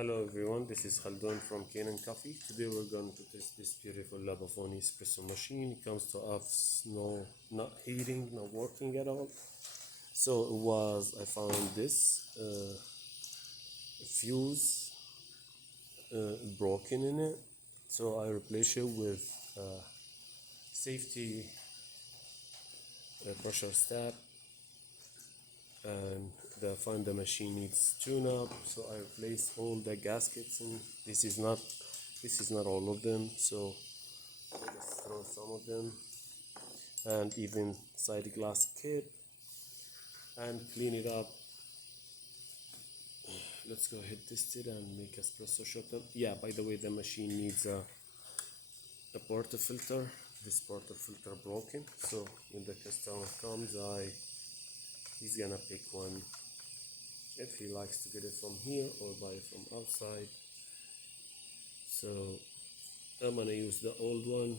Hello everyone, this is Khaldun from Kanen Coffee. Today we're going to test this beautiful Pavoni espresso machine. It comes to us not heating, not working at all. So I found this fuse broken in it. So I replace it with safety pressure stab, and find the machine needs tune up, so I replace all the gaskets. And this is not all of them, so I just throw some of them, and even side glass kit, and clean it up. Let's go ahead, test it, and make espresso shot. Yeah, by the way, the machine needs a portafilter. This portafilter broken, so when the customer comes, he's gonna pick one if he likes to get it from here or buy it from outside. So I'm gonna use the old one.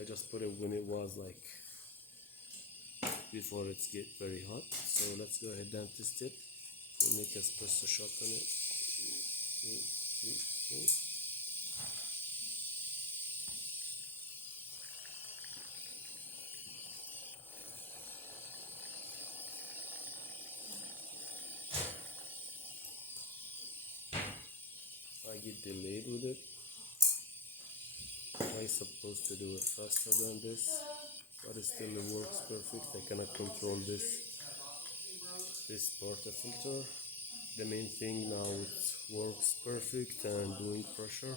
I just put it when it was like before it's get very hot. So let's go ahead and test it. We'll make espresso shot on it. I get delayed with it. I'm supposed to do it faster than this, but it still works perfect. I cannot control this portafilter. The main thing now, it works perfect and doing pressure.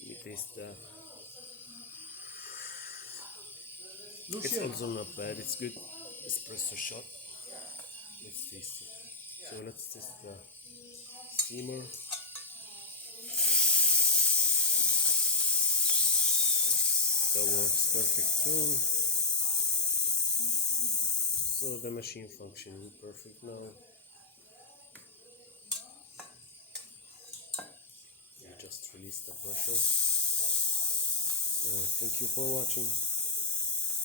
Let me taste that. It's also not bad. It's good espresso shot. Let's taste it. So let's test the steamer. That works perfect too. So the machine functioning perfect now. You just release the pressure. Thank you for watching.